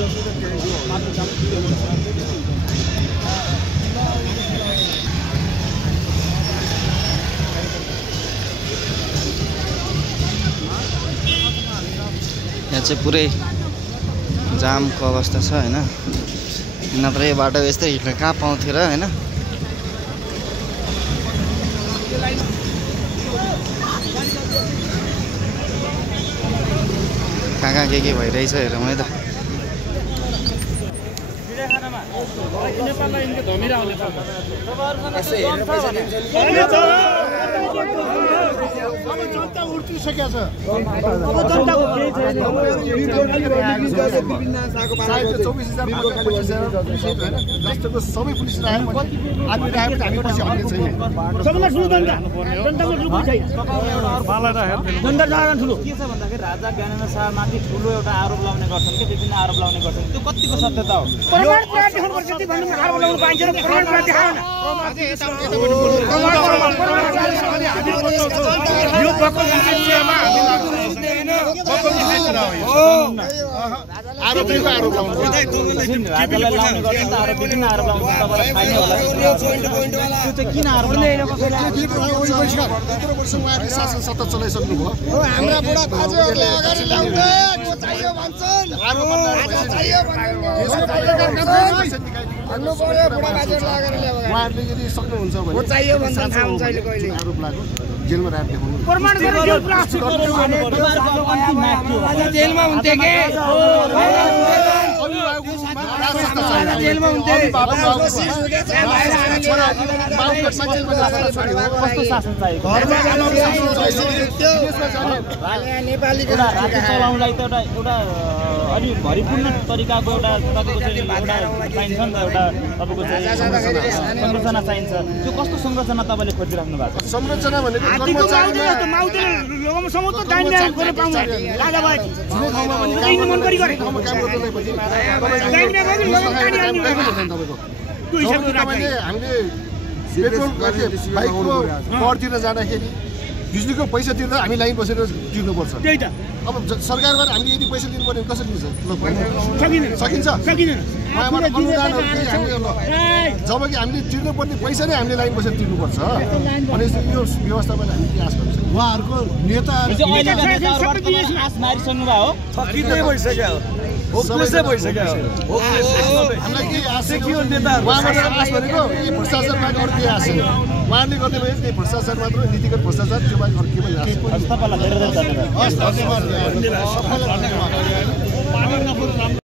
यहाँ चाहिँ पुरै जामको अवस्था छ हैन। नत्र यो बाटो यस्तै हिँड्न कहाँ पाउँथ्यो र हैन। कहाँ के भइरहेछ हेरौँ है त। जनता उर्तिसकेको छ। सबै पुलिस राखेको हामी राखेको हामी पछि हाल्ने छैन। सबैलाई ठुलो जनता जनताको ठुलो छैन। जनता जान ठुलो के छ भन्दाखेरि राजा ज्ञानेन्द्र शाहमाथि ठुलो एउटा आरोप लगाउने गर्छन् कि विभिन्न आरोप लगाउने गर्छन्। त्यो कतिको सत्यता हो? प्रमाण पुरा देखाउनु पर्छ। त्यति भन्नु आरोप लगाउनु पाइन्छ र प्रमाण पुरा देखाउन। यो बक्को विषयमा आरोपीको आरोप लगाउनु पर्छ। राजालाई लगाउने गर्छन् त आरोप विभिन्न आरोप लगाउनु तपाईलाई थाहा नै होला। त्यो चाहिँ किन आरोप लगाउनु? 17 वर्ष उहाँले शासन सत्ता चलाइसक्नु भयो। हाम्रा बुढा बाजेहरूले अगाडि ल्याउँदै को चाहियो भन्छन्। राजा चाहियो भन्नु पर्यो। बुढा बाजेहरूले अगाडि ल्याउँदै उहाँहरूले यदि सक्नुहुन्छ भने को चाहियो भन्छन् थाहा हुन्छ अहिले कहिले आरोप लाग्यो जेलमा राख्दै हुनु प्रमाण गरेर प्लास्टिक जेलमा हुन्थे के जेलमा हुन्थे कस्तो शासन चाहिएको नेपालीको राज्य चलाउनलाई त एउटा अलि भरिपूर्ण तरिकाको एउटा तपाईँको चाहिँ एउटा चाहिन्छ नि त एउटा तपाईँको चाहिँ संरचना चाहिन्छ। त्यो कस्तो संरचना तपाईँले खोजिराख्नु भएको छ? संरचना भनेको हामीले पेट्रोल बाइकको कर तिर्न जाँदाखेरि बिजुलीको पैसा तिर्दा हामी लाइन बसेर तिर्नुपर्छ। त्यही त अब सरकारबाट हामीले यदि पैसा दिनुपर्ने कसरी दिन्छ? सकिन्छ जब कि हामीले तिर्नुपर्ने पैसा नै हामीले लाइन बसेर तिर्नुपर्छ। भनेपछि यो व्यवस्थामा हामी के आश गर्छौँ? उहाँहरूको नेता आश मारिसक्नु भयो हो, थकिँदै भइसक्यो, होपलेसै भइसक्यो। हामीलाई के आश के हो? नेता उहाँबाट आश भनेको यी भ्रष्टाचारबाट अरू केही आश छैन। उहाँले गर्ने भयो त्यही भ्रष्टाचार मात्र, नीतिगत भ्रष्टाचार, त्यो बाहेक अरू के पनि आश छैन।